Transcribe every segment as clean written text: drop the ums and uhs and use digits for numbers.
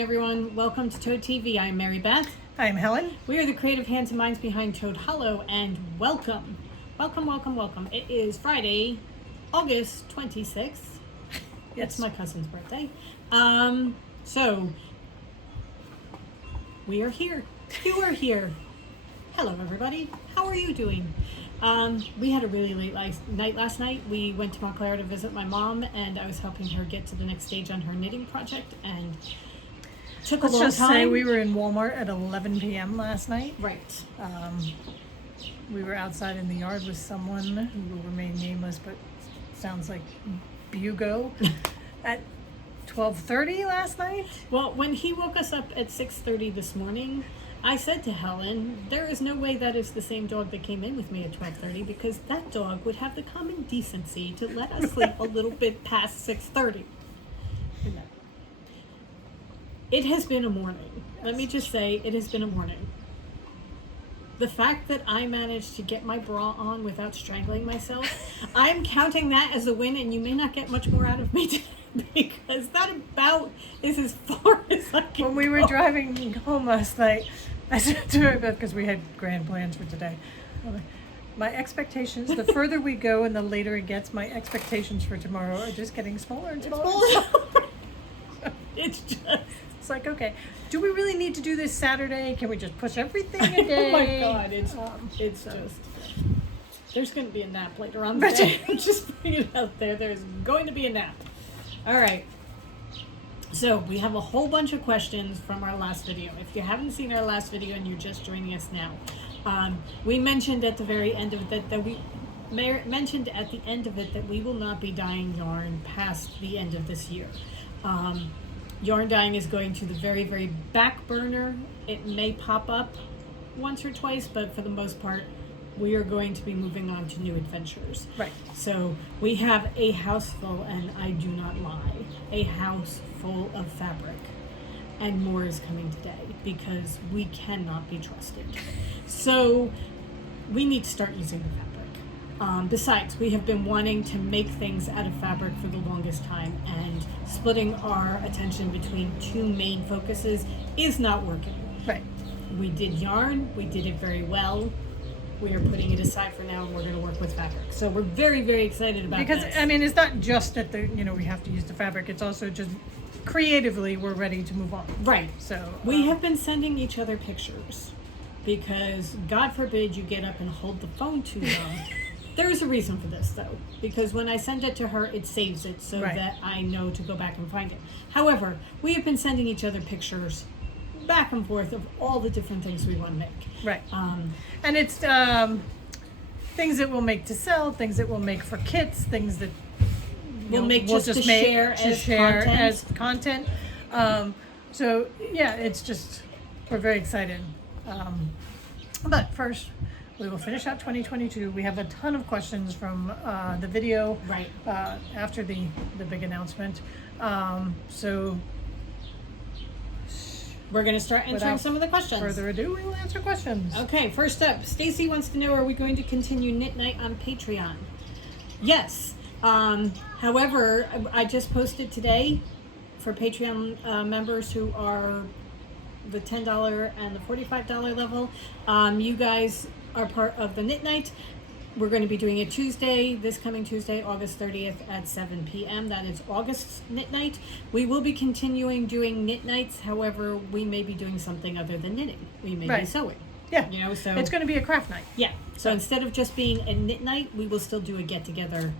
afternoon, everyone. Welcome to Toad TV. I'm Mary Beth. I'm Helen. We are the creative hands and minds behind Toad Hollow, and welcome. Welcome. It is Friday, August 26th. It's my cousin's birthday. So, we are here. You are here. Hello, everybody. How are you doing? We had a really late night last night. We went to Montclair to visit my mom, and I was helping her get to the next stage on her knitting project, and took a long time. Let's just say we were in Walmart at 11 p.m. last night. Right. We were outside in the yard with someone who will remain nameless, but sounds like Bugo, at 12:30 last night. Well, when he woke us up at 6:30 this morning, I said to Helen, there is no way that is the same dog that came in with me at 12:30, because that dog would have the common decency to let us sleep a little bit past 6:30. It has been a morning. Let me just say, it has been a morning. The fact that I managed to get my bra on without strangling myself, I'm counting that as a win, and you may not get much more out of me today, because that about is as far as I can When we were driving home last night, I said to her, because we had grand plans for today, my expectations, the further we go and the later it gets, my expectations for tomorrow are just getting smaller and smaller. It's just... It's like, okay, do we really need to do this Saturday? Can we just push everything a day? Oh my God, it's just... There's going to be a nap later on the day. I'm just putting it out there. There's going to be a nap. All right. So we have a whole bunch of questions from our last video. If you haven't seen our last video and you're just joining us now, we mentioned at the very end of it that we will not be dyeing yarn past the end of this year. Yarn dyeing is going to the very, very back burner. It may pop up once or twice, but for the most part, we are going to be moving on to new adventures. Right. So we have a house full, and I do not lie, a house full of fabric. And more is coming today, because we cannot be trusted. So we need to start using the fabric. Besides, we have been wanting to make things out of fabric for the longest time, and splitting our attention between two main focuses is not working. Right. We did yarn, we did it very well. We are putting it aside for now, and we're going to work with fabric. So we're very, very excited about because, this. I mean, it's not just that we have to use the fabric. It's also just creatively we're ready to move on. Right. So we have been sending each other pictures, because God forbid you get up and hold the phone too long. There is a reason for this, though, because when I send it to her, it saves it so that I know to go back and find it. However, we have been sending each other pictures back and forth of all the different things we want to make. Right. And it's things that we'll make to sell, things that we'll make for kits, things that we'll make just to share as content. So yeah, it's just, we're very excited. But first, we will finish out 2022. We have a ton of questions from the video after the big announcement. So we're going to start answering some of the questions. Further ado, we will answer questions. Okay, first up, Stacy wants to know, are we going to continue Knit Night on Patreon? Yes. However, I just posted today for Patreon members who are the $10 and the $45 level. You guys are part of the Knit Night. We're going to be doing it this coming Tuesday, August 30th at 7 p.m. That is August's Knit Night. We will be continuing doing Knit Nights. However, we may be doing something other than knitting. We may be sewing. Yeah. So it's going to be a craft night. Yeah. So instead of just being a Knit Night, we will still do a get-together.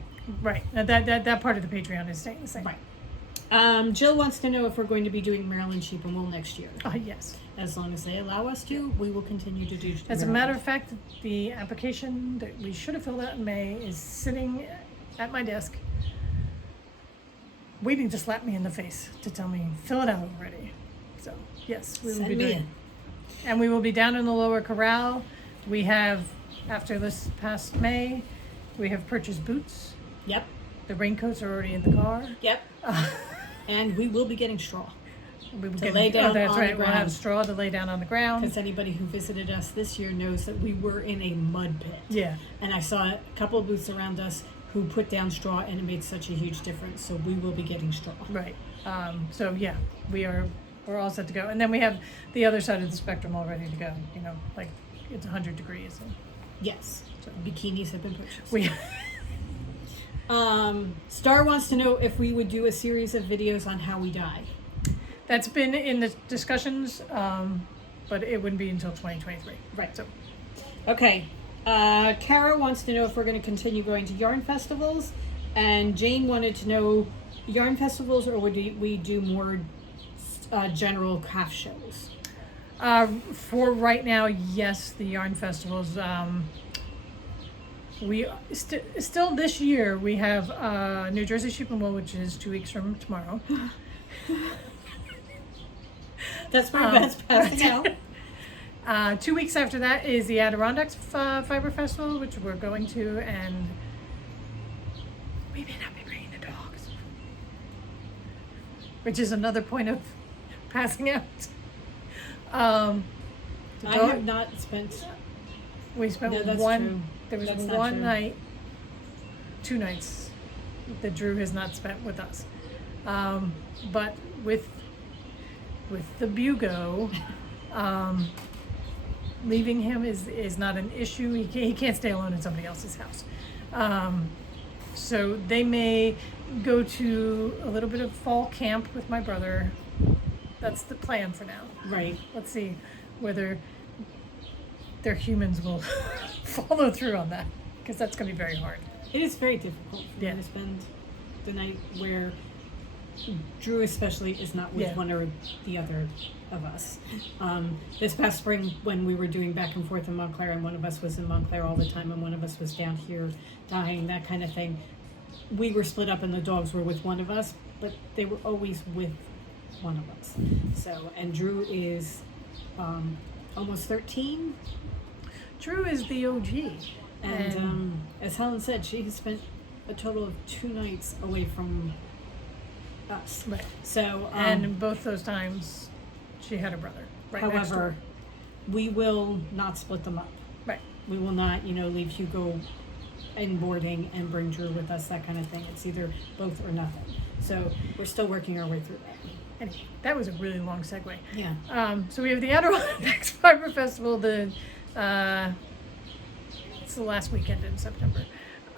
Right. That part of the Patreon is staying the same. Right. Jill wants to know if we're going to be doing Maryland sheep and wool next year. Yes. As long as they allow us to, we will continue to do. As a matter of fact, the application that we should have filled out in May is sitting at my desk, waiting to slap me in the face to tell me, fill it out already. So, yes, we will be doing it. And we will be down in the Lower Corral. We have, after this past May, we have purchased boots. Yep. The raincoats are already in the car. Yep. And we will be getting straw. Lay down on the ground. We'll have straw to lay down on the ground. Because anybody who visited us this year knows that we were in a mud pit. Yeah. And I saw a couple of booths around us who put down straw, and it made such a huge difference. So we will be getting straw. Right. So yeah, we are we're all set to go. And then we have the other side of the spectrum all ready to go. You know, like it's 100 degrees. And Yes. So bikinis have been purchased. we Star wants to know if we would do a series of videos on how we die. that's been in the discussions, but it wouldn't be until 2023. Right. So Okay. Kara wants to know if we're going to continue going to yarn festivals, and Jane wanted to know yarn festivals or would we do more general craft shows? for right now, yes, the yarn festivals. We still this year we have New Jersey Sheep and Wool, which is 2 weeks from tomorrow. That's my best passing out. 2 weeks after that is the Adirondacks Fiber Festival, which we're going to, and we may not be bringing the dogs, which is another point of passing out. I have not spent. We spent No, that's one. true. There was That's not one true. night, 2 nights that Drew has not spent with us, but with the Bugo, leaving him is not an issue. He can't stay alone in somebody else's house, so they may go to a little bit of fall camp with my brother. That's the plan for now. Right. Let's see whether their humans will follow through on that, because that's going to be very hard. It is very difficult for Yeah. me to spend the night where Drew especially is not with Yeah. one or the other of us. This past spring when we were doing back and forth in Montclair and one of us was in Montclair all the time and one of us was down here dying, that kind of thing, we were split up and the dogs were with one of us, but they were always with one of us. So, and Drew is almost 13. Drew is the OG, And as Helen said, she has spent a total of 2 nights away from us. right. So, And both those times, she had a brother. Right next however, door. we will not split them up. Right. We will not, leave Hugo in boarding and bring Drew with us, that kind of thing. It's either both or nothing. So we're still working our way through that. Anyway, that was a really long segue. Yeah. So we have the Adirondacks Fiber Festival. It's the last weekend in September.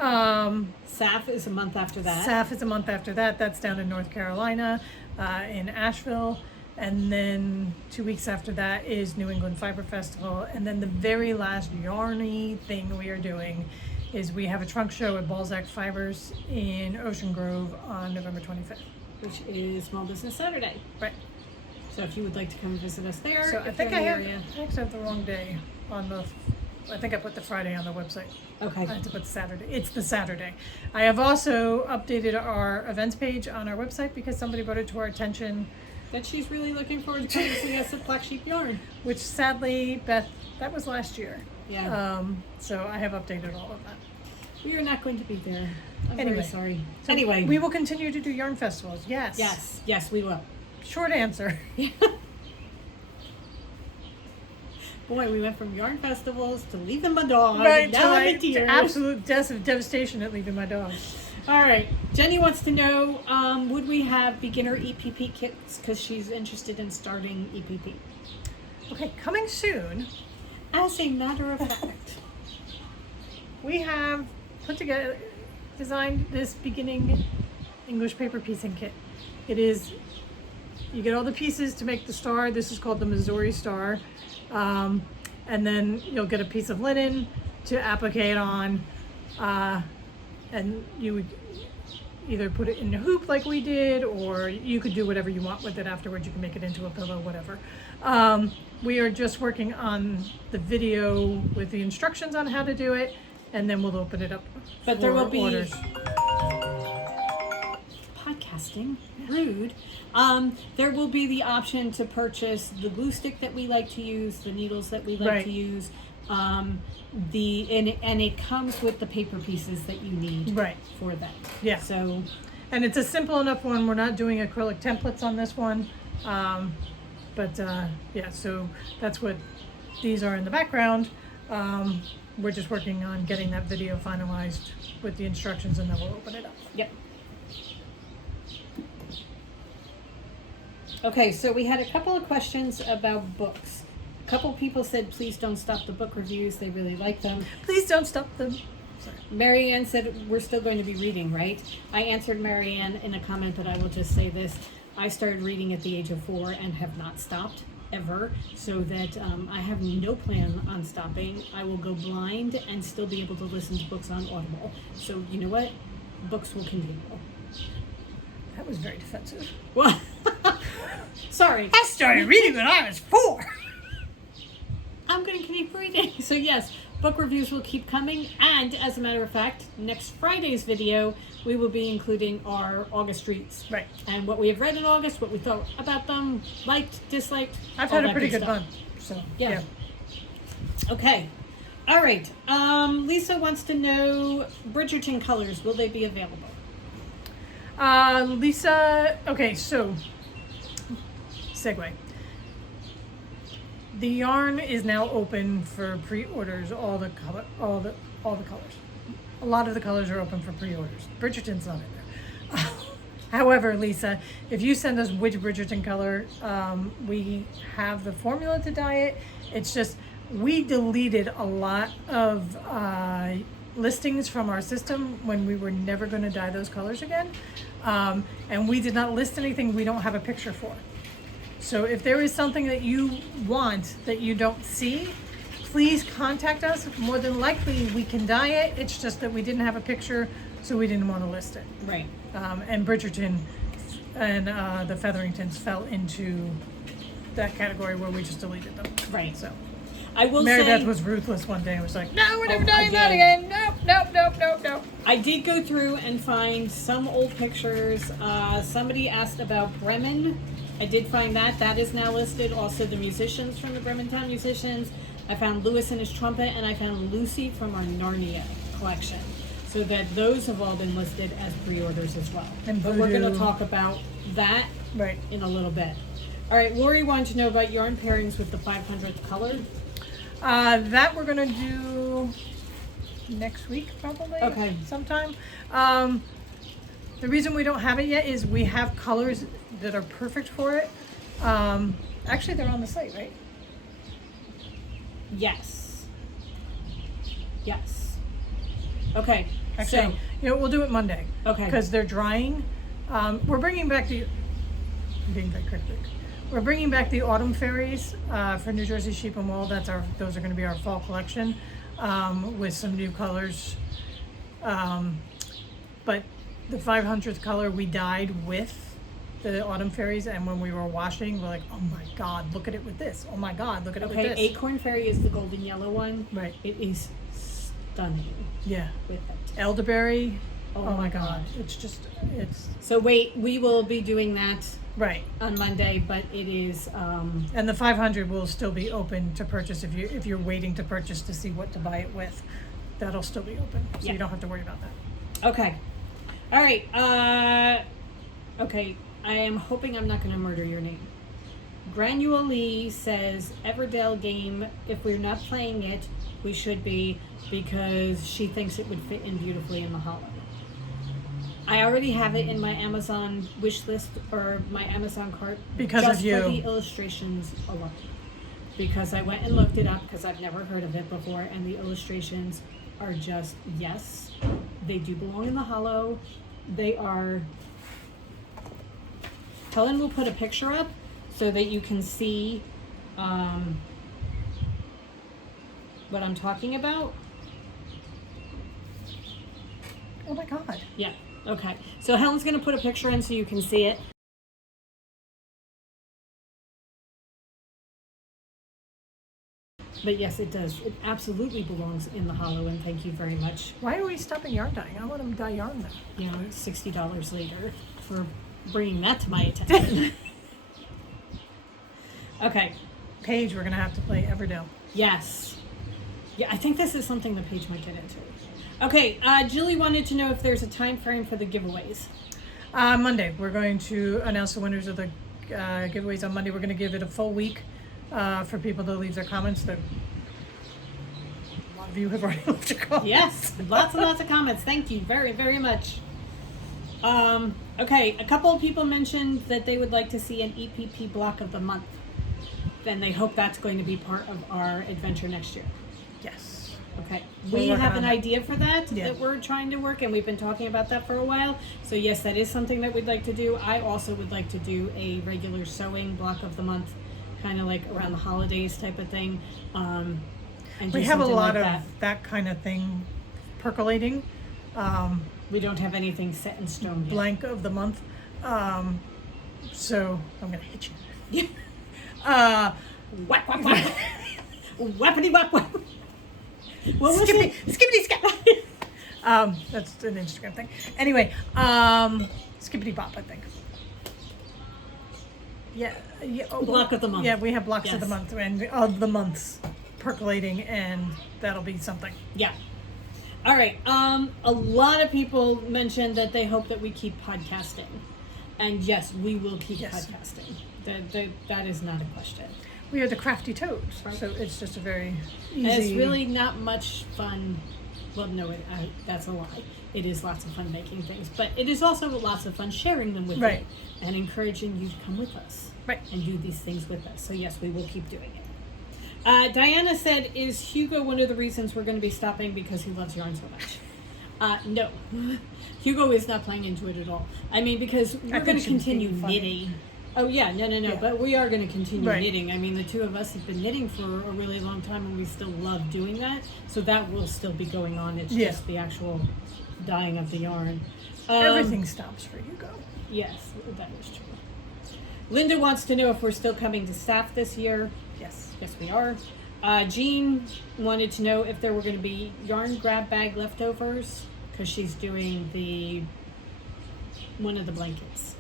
SAF is a month after that. SAF is a month after that. That's down in North Carolina, in Asheville. And then 2 weeks after that is New England Fiber Festival. And then the very last yarny thing we are doing is we have a trunk show at Balzac Fibers in Ocean Grove on November 25th. Which is Small Business Saturday. Right. So if you would like to come visit us there, So I if think you're I in have, the area. I actually have the wrong day on the, I think I put the Friday on the website. Okay. I had to put Saturday. It's the Saturday. I have also updated our events page on our website because somebody brought it to our attention, That she's really looking forward to coming to see us at Black Sheep Yarn. which sadly, Beth, that was last year. Yeah. So I have updated all of that. We are not going to be there. I'm Anyway. very sorry. So Anyway. we will continue to do yarn festivals. Yes. Yes, we will. Short answer. Boy, we went from yarn festivals to leaving my dog. Right. and now I'm in To tears. absolute devastation at leaving my dog. All right. Jenny wants to know, would we have beginner EPP kits? Because she's interested in starting EPP. Okay, coming soon. As a matter of fact. We have designed this beginning English paper piecing kit. It is, you get all the pieces to make the star. This is called the Missouri Star. And then you'll get a piece of linen to applique it on. And you would either put it in a hoop like we did, or you could do whatever you want with it afterwards. You can make it into a pillow, whatever. We are just working on the video with the instructions on how to do it, and then we'll open it up But for there will be orders. podcasting. Rude. There will be the option to purchase the glue stick that we like to use, the needles that we like Right. to use, and it comes with the paper pieces that you need Right. for that. Yeah. So And it's a simple enough one. We're not doing acrylic templates on this one. Yeah, so that's what these are in the background. We're just working on getting that video finalized with the instructions, and then we'll open it up. yep. Okay, so we had a couple of questions about books. A couple people said, please don't stop the book reviews. They really like them. Please don't stop them. Sorry. Marianne said, we're still going to be reading, right? I answered Marianne in a comment, but I will just say this. I started reading at the age of 4 and have not stopped ever, so that I have no plan on stopping. I will go blind and still be able to listen to books on Audible. So you know what? Books will continue. That was very defensive. What? Sorry. I started reading when I was 4. I'm going to keep reading. So yes, book reviews will keep coming. And as a matter of fact, next Friday's video, we will be including our August reads. Right. And what we have read in August, what we thought about them, liked, disliked. I've all had a that pretty good stuff. month. So, Yeah. Okay. All right. Lisa wants to know Bridgerton colors. Will they be available? Lisa, okay, so segue. The yarn is now open for pre-orders. All the colors. A lot of the colors are open for pre-orders. Bridgerton's not in there. However, Lisa, if you send us which Bridgerton color, we have the formula to dye it. It's just we deleted a lot of listings from our system when we were never going to dye those colors again. And we did not list anything we don't have a picture for. So if there is something that you want that you don't see, please contact us. More than likely we can dye it. It's just that we didn't have a picture, so we didn't want to list it. Right. And Bridgerton and the Featheringtons fell into that category where we just deleted them. Right. So I will Mary say, Beth was ruthless one day and was like, no, we're never I dyeing that did. again. Nope. I did go through and find some old pictures. Somebody asked about Bremen. I did find that. That is now listed. Also the musicians from the Brementown musicians. I found Lewis and his trumpet, and I found Lucy from our Narnia collection. So that those have all been listed as pre-orders as well. And but we're going to Voodoo. talk about that Right. in a little bit. All right, Lori wanted to know about yarn pairings with the 500th color. That we're gonna do next week probably. Okay. Sometime. The reason we don't have it yet is we have colors that are perfect for it. Actually, they're on the site, right? Yes. Yes. Okay. Actually, we'll do it Monday. Okay. Because they're drying. We're bringing back the. I'm being very cryptic. We're bringing back the autumn fairies for New Jersey Sheep and Wool. Those are going to be our fall collection with some new colors. But the 500th color we dyed with the autumn fairies, and when we were washing, we're like, oh my God, look at it with this. Oh my God, look at it with Okay, this. Acorn Fairy is the golden yellow one. Right. It is stunning Yeah. with it. Elderberry. Oh Oh my my God. God. It's So wait, we will be doing that right. on Monday, but it is And the 500 will still be open to purchase if you're waiting to purchase to see what to buy it with. That'll still be open, so Yeah. you don't have to worry about that. okay. All right. Okay. I am hoping I'm not going to murder your name. Granule Lee says Everdell game. If we're not playing it, we should be, because she thinks it would fit in beautifully in the hollow. I already have it in my Amazon wish list or my Amazon cart Because just of you. for the illustrations alone. Because I went and looked it up because I've never heard of it before, and the illustrations are just yes, they do belong in the hollow. They are. Helen will put a picture up so that you can see what I'm talking about. Oh my God. Yeah. Okay. So Helen's going to put a picture in so you can see it. But yes, it does. It absolutely belongs in the hollow, and thank you very much. Why are we stopping yarn dyeing? I want them to dye yarn now. You know, $60 later for bringing that to my attention. Okay. Paige, we're gonna have to play Everdell. Yes. Yeah, I think this is something the Paige might get into. Okay, Julie wanted to know if there's a time frame for the giveaways. Monday, we're going to announce the winners of the giveaways on Monday. We're gonna give it a full week for people to leave their comments. A lot of you have already left your comments. Yes, lots and lots of comments. Thank you very, very much. Okay, a couple of people mentioned that they would like to see an EPP block of the month. Then they hope that's going to be part of our adventure next year. Yes. Okay. We're We working have on an that. idea for that Yeah. that we're trying to work, and we've been talking about that for a while. So yes, that is something that we'd like to do. I also would like to do a regular sewing block of the month, kind of like around the holidays type of thing. And We just have a something lot like of that kind of thing percolating. We don't have anything set in stone yet. Blank of the month. So I'm gonna hit you. Whack, whack, whack. Whappity whack, whack. What was Skippity, it? skippity, skip. That's an Instagram thing. Anyway, skippity bop, I think. Yeah. Block of the month. Yeah, we have blocks of Yes. the month and of the months percolating, and that'll be something. Yeah. All right. A lot of people mentioned that they hope that we keep podcasting, and yes, we will keep Yes. podcasting. That is not a question. We are the Crafty Toads, so it's just a very easy. And it's really not much fun. Well, no, that's a lie. It is lots of fun making things, but it is also lots of fun sharing them with Right. you and encouraging you to come with us Right. and do these things with us. So yes, we will keep doing it. Diana said, "Is Hugo one of the reasons we're going to be stopping because he loves yarn so much?" No, Hugo is not playing into it at all. I mean, because we're think going to she was continue being funny. knitting. Oh yeah, no, Yeah. but we are going to continue Right. knitting. I mean, the two of us have been knitting for a really long time, and we still love doing that. So that will still be going on. It's Yeah. just the actual dyeing of the yarn. Everything stops for Hugo. Yes, that is true. Linda wants to know if we're still coming to staff this year. Yes. Yes, we are. Jean wanted to know if there were going to be yarn grab bag leftovers because she's doing one of the blankets.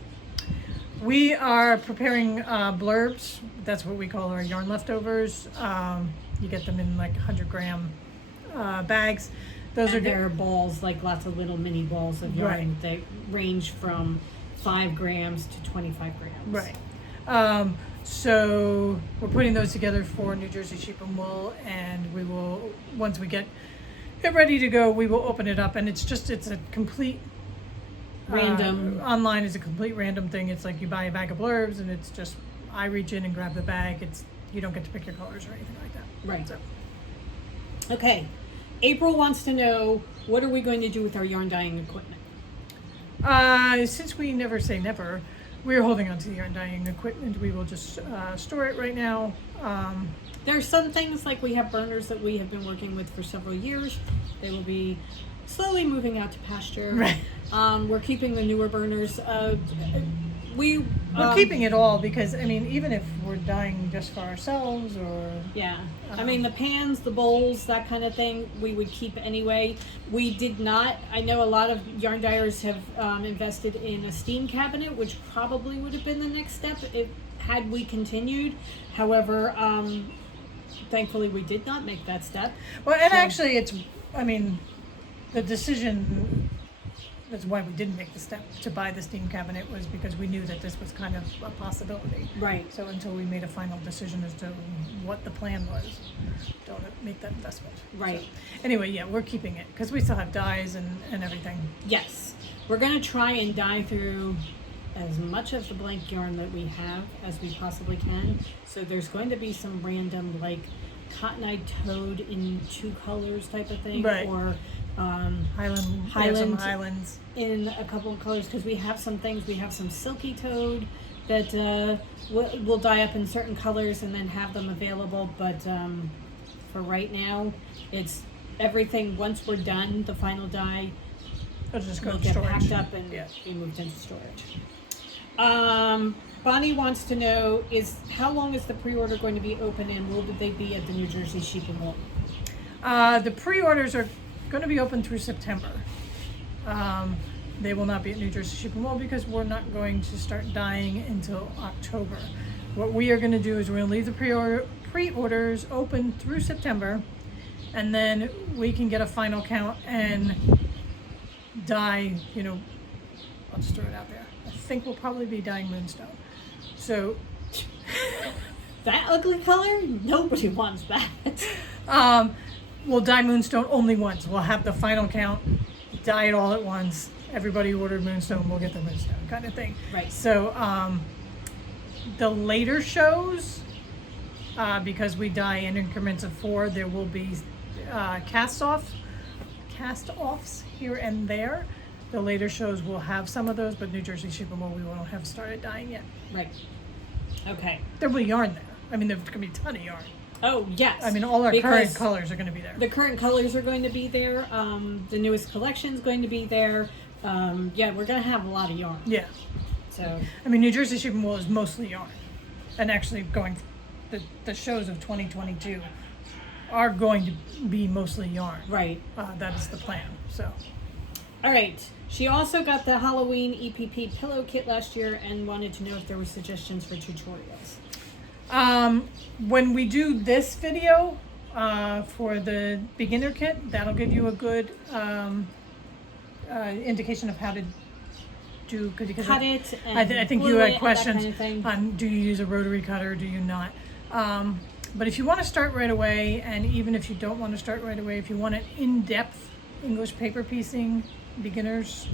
We are preparing blurbs. That's what we call our yarn leftovers. You get them in like 100-gram bags. Those And are there are balls, like lots of little mini balls of yarn Right. that range from 5 grams to 25 grams. right. So we're putting those together for New Jersey Sheep and Wool, and we will, once we get it ready to go, we will open it up, and it's a complete Random. online is a complete random thing. It's like you buy a bag of blurbs, and it's just I reach in and grab the bag. You don't get to pick your colors or anything like that. Right. So, Okay. April wants to know, what are we going to do with our yarn dyeing equipment? since we never say never, we're holding on to the yarn dyeing equipment. We will just store it right now. There are some things, like we have burners that we have been working with for several years. They will be slowly moving out to pasture. Right. We're keeping the newer burners. We're keeping it all because, I mean, even if we're dyeing just for ourselves or... Yeah. I mean, the pans, the bowls, that kind of thing, we would keep anyway. We did not, I know a lot of yarn dyers have invested in a steam cabinet, which probably would have been the next step had we continued. However, thankfully we did not make that step. Well, and So- actually the decision, that's why we didn't make the step to buy the steam cabinet, was because we knew that this was kind of a possibility. Right. So until we made a final decision as to what the plan was, don't make that investment. Right. So, anyway, yeah, we're keeping it because we still have dyes and everything. Yes. We're going to try and dye through as much of the blank yarn that we have as we possibly can. So there's going to be some random, like, cotton-eyed toad in 2 colors type of thing. Right. Or Highland, Highlands. in a couple of colors, because we have some things. We have some silky toad that we'll dye up in certain colors and then have them available. But for right now, it's everything. Once we're done, the final dye It'll just go will to get storage. packed up and Yeah. be moved into storage. Bonnie wants to know, how long is the pre-order going to be open, and will they be at the New Jersey Sheep and Wool? The pre-orders are going to be open through September. They will not be at New Jersey Sheep and Wool because we're not going to start dyeing until October. What we are going to do is we're going to leave the pre-orders open through September, and then we can get a final count and dye, I'll just throw it out there. I think we'll probably be dyeing Moonstone. So That ugly color? Nobody wants that. we'll dye Moonstone only once. We'll have the final count, dye it all at once, everybody who ordered Moonstone will get the Moonstone kind of thing. Right. So the later shows, because we dye in increments of 4, there will be cast-offs here and there. The later shows will have some of those, but New Jersey Supermole we won't have started dyeing yet. Right. Okay. There will be yarn there. I mean, there's going to be a ton of yarn. Oh, yes. I mean, all our Because current colors are going to be there. the current colors are going to be there. The newest collection is going to be there. Yeah, we're going to have a lot of yarn. Yeah. So, I mean, New Jersey Supermole is mostly yarn. And actually the shows of 2022 are going to be mostly yarn. right. That is the plan, so. All right. She also got the Halloween EPP pillow kit last year and wanted to know if there were suggestions for tutorials. When we do this video for the beginner kit, that'll give you a good indication of how to do. Because Cut it and I think you glue it had and questions that kind of thing. on do you use a rotary cutter, do you not? But if you want to start right away, and even if you don't want to start right away, if you want an in-depth English paper piecing beginners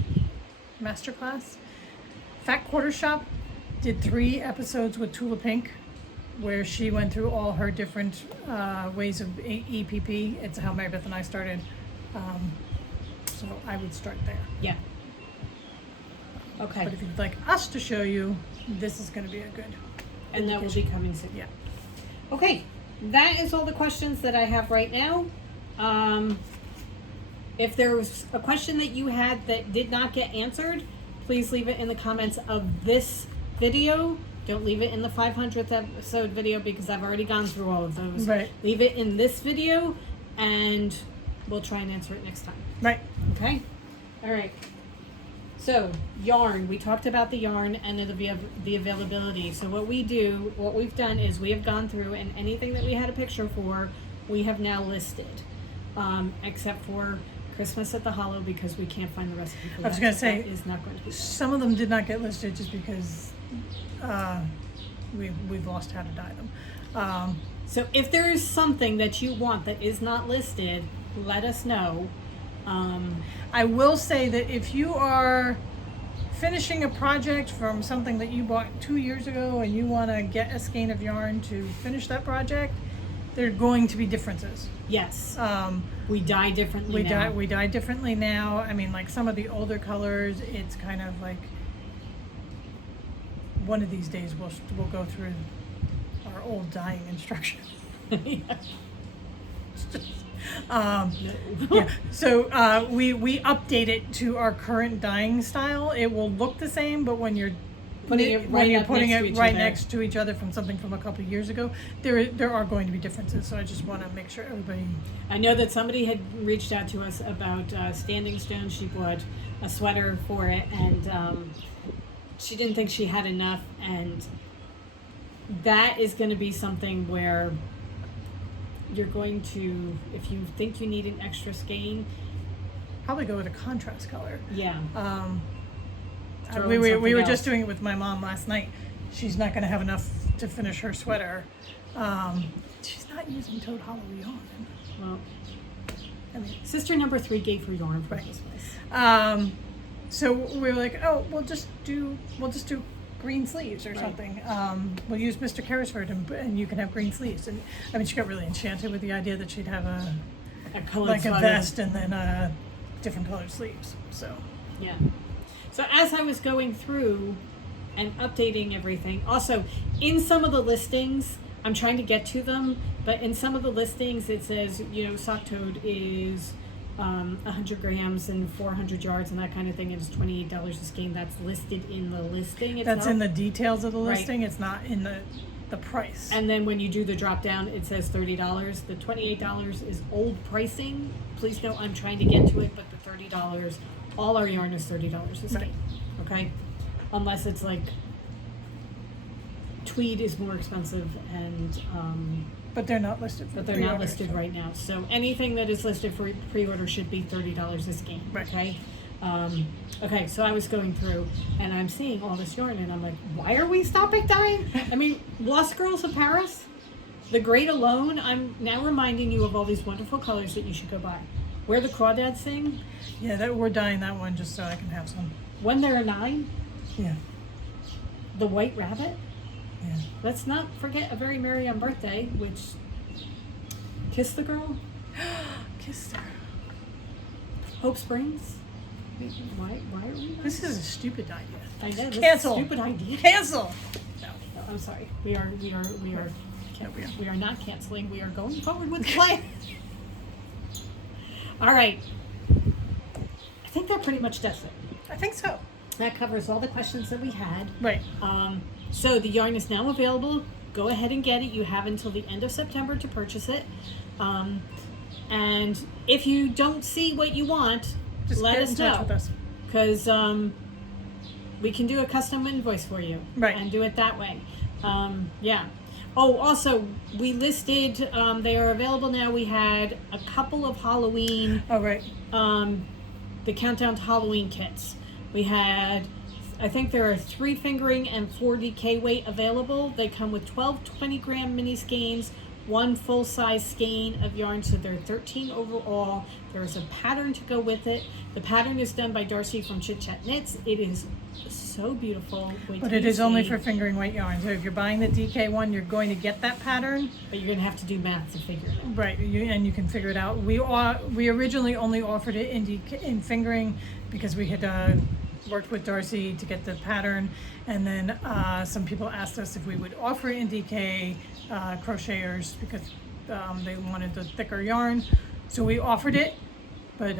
masterclass, Fat Quarter Shop did 3 episodes with Tula Pink, where she went through all her different ways of EPP. It's how Mary Beth and I started. So I would start there. Yeah. Okay. But if you'd like us to show you, this is going to be a good. And that will be coming soon. Yeah. Okay, that is all the questions that I have right now. If there was a question that you had that did not get answered, please leave it in the comments of this video. Don't leave it in the 500th episode video because I've already gone through all of those. Right. Leave it in this video and we'll try and answer it next time. Right. Okay? All right. So, yarn. We talked about the yarn and the availability. So what we've done is we have gone through and anything that we had a picture for, we have now listed. Except for Christmas at the Hollow because we can't find the recipe for that. I was going to say, that is not going to be there. some of them did not get listed just because we've lost how to dye them. So if there is something that you want that is not listed, let us know. I will say that if you are finishing a project from something that you bought 2 years ago and you want to get a skein of yarn to finish that project, there are going to be differences. Yes. We dye differently now. We dye differently now. I mean, like some of the older colors, it's kind of like one of these days we'll go through our old dyeing instructions. Yeah. So we update it to our current dyeing style. It will look the same, but when you're Putting it right next to each other from something from a couple of years ago, there are going to be differences. So I just want to make sure everybody. I know that somebody had reached out to us about Standing Stone. She bought a sweater for it, and she didn't think she had enough. And that is going to be something where you're going to, if you think you need an extra skein, Probably go with a contrast color. yeah. We were just doing it with my mom last night. She's not going to have enough to finish her sweater. She's not using Toad Hollow yarn. Well, I mean, sister number 3 gave her yarn for Right. Christmas. so we were like, oh, we'll just do green sleeves or Right. something. We'll use Mr. Carrisford and you can have green sleeves. And I mean, she got really enchanted with the idea that she'd have a colored a sweater. vest and then different colored sleeves. So Yeah. So as I was going through and updating everything, also in some of the listings, I'm trying to get to them, but in some of the listings it says, sock toad is 100 grams and 400 yards and that kind of thing. It's $28 a skein. That's listed in the listing itself. that's in the details of the Right. listing. It's not in the price. And then when you do the drop down, it says $30. The $28 is old pricing. Please note I'm trying to get to it, but the $30, all our yarn is $30 a skein. Right. Okay? Unless it's like tweed is more expensive and But they're not listed. but they're not listed right now. So anything that is listed for pre-order should be $30 a skein. Right. Okay? Okay, so I was going through and I'm seeing all this yarn and I'm like, why are we stopping dyeing? I mean, Lost Girls of Paris, the Great Alone, I'm now reminding you of all these wonderful colors that you should go buy. Where the Crawdads Sing, Yeah, that we're dyeing that one just so I can have some. When There Are Nine, Yeah, The White Rabbit. yeah. Let's not forget A Very Merry on Birthday, which Kiss the Girl, Kiss her. Hope Springs. Why are we? This is a stupid idea. I know, this Cancel. is a stupid idea. Cancel. No. No, I'm sorry. We are No, we are. not canceling. We are going forward with the plan. All right. I think that pretty much does it. I think so. That covers all the questions that we had. Right. So the yarn is now available. Go ahead and get it. You have until the end of September to purchase it. And if you don't see what you want, Just let get us in touch know. with us. Because we can do a custom invoice for you. Right. And do it that way. Yeah. Oh, also, we listed, they are available now. We had a couple of Halloween, Oh, right. the Countdown to Halloween kits. We had, I think there are 3 fingering and 4 DK weight available. They come with 12 20-gram mini skeins, 1 full-size skein of yarn, so there are 13 overall. There's a pattern to go with it. The pattern is done by Darcy from Chit Chat Knits. It is so beautiful. Wait But till it you is only see. for fingering weight yarn. So if you're buying the DK one, you're going to get that pattern. But you're gonna have to do math to figure it out. Right, and you can figure it out. We originally only offered it in fingering because we had worked with Darcy to get the pattern, and then some people asked us if we would offer it in DK crocheters because they wanted the thicker yarn. So we offered it, but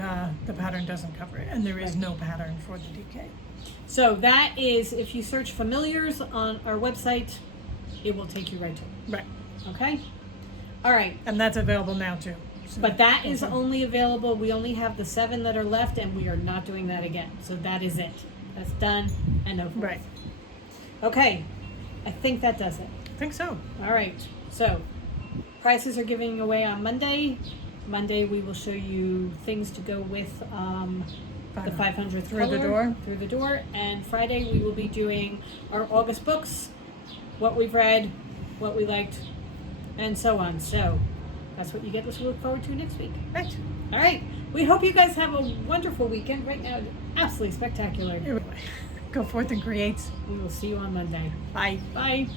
the pattern doesn't cover it, and there is no pattern for the DK. So that is, if you search familiars on our website, it will take you right to it. Right, Okay? All right. and that's available now too. So- But that is Okay. only available. We only have the 7 that are left, and we are not doing that again. So that is it. That's done and over. Right, Okay. I think that does it. I think so. All right. So prices are giving away on Monday. Monday we will show you things to go with the 500th Through the color, door. Through the door. And Friday we will be doing our August books, what we've read, what we liked, and so on. So that's what you get to look forward to next week. Right. All right. We hope you guys have a wonderful weekend. Right now, absolutely spectacular. Go forth and create. We will see you on Monday. Bye. Bye.